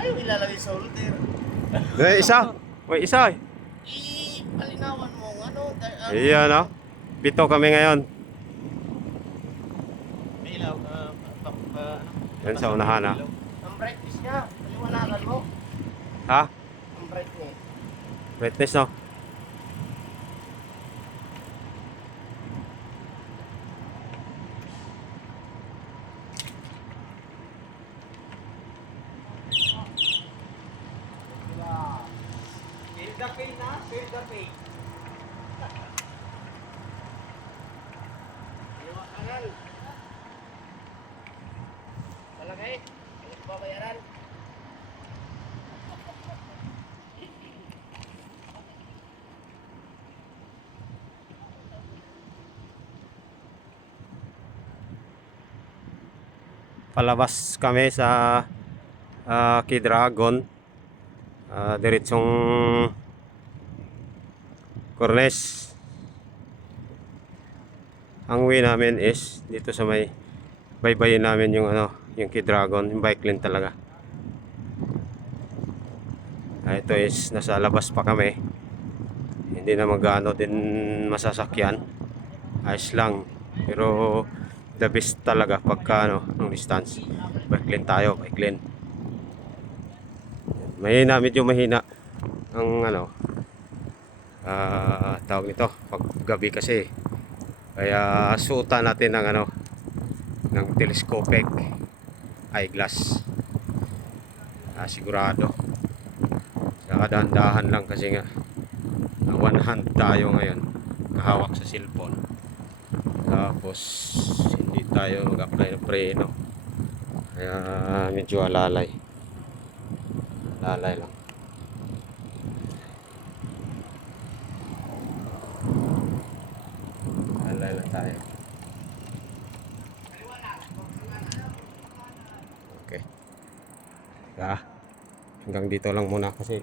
Ayaw ilalagay sa holder. Isa. May isa eh. Ipalinawan mo ano. Iyan no. Pito kami ngayon. Bilaw. Yan sa unahan ha. Ang brightness niya. Paliwanagan mo. Ha? Ang brightness. Brightness no. Feel the pain na. Feel the pain. Iwakanal. Malagay. Ano ba bayaran? Palabas kami sa Kidragon. Diretsong Cornes. Ang way namin is dito sa may baybayin namin yung ano, yung Kidragon, yung bike lane talaga. Ito is nasa labas pa kami. Hindi na magano din masasakyan. Ayos lang. Pero the best talaga pagka ano, ng distance. Bike lane tayo, bike lane. Mahina, medyo mahina ang ano, tawag nito pag gabi kasi. Kaya suotan natin ng ano, ng telescopic eyeglass. Sigurado. Saka dahan-dahan lang kasi nga one hand tayo ngayon, kahawak sa cellphone. Tapos hindi tayo mag-apply ng preno. Kaya medyo alalay. Alalay lang. Alalay lang tayo. Okay. Hanggang dito lang muna kasi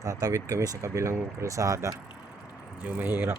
tatawid kami sa kabilang kalsada. Medyo mahirap.